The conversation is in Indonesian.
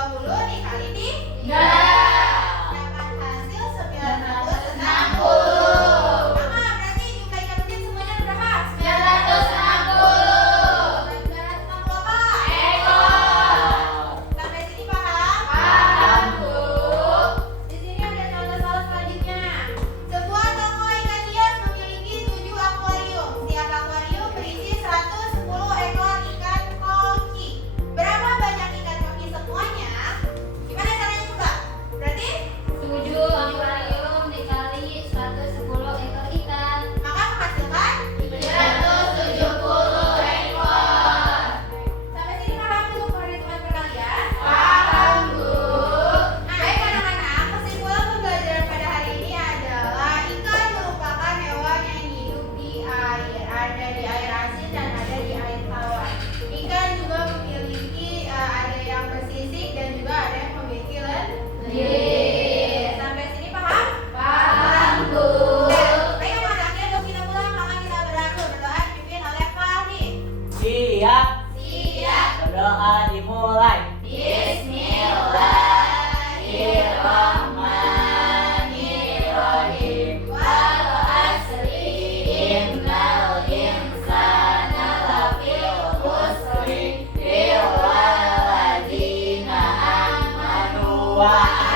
20 dikali 3. Dapat hasil 960. Maka berarti jumlah ikan unit semuanya berapa? 960. 960 apa? Ekor. Sampai sini paham? Paham, Bu. Di sini ada contoh soal selanjutnya. Sebuah toko ikan hias memiliki 7 akuarium. Setiap akuarium berisi 110 ekor ikan koki. Berapa banyak ikan koki semuanya? Gimana caranya coba? Berarti 7 akuarium dikali 110 ekor ikan. maka menghasilkan 370 ekor. sampai sini paham Bu perhitungan perkalian? Paham, Bu. Baik anak-anak, kesimpulan pembelajaran pada hari ini adalah ikan merupakan hewan yang hidup di air. Ada di air asin dan ada di air tawar. Ikan juga memiliki ada yang bersisik dan juga ada yang memiliki lendir. Sampai sini paham? Paham, Bu. Baik anak-anak, sebelum kita pulang maka kita berdoa dipimpin oleh Fahri. Siap, Siap. berdoa dimulai. Bismillahirrahmanirrahim. Wal asri innal insana lafi khusr illa alladziina amanu wa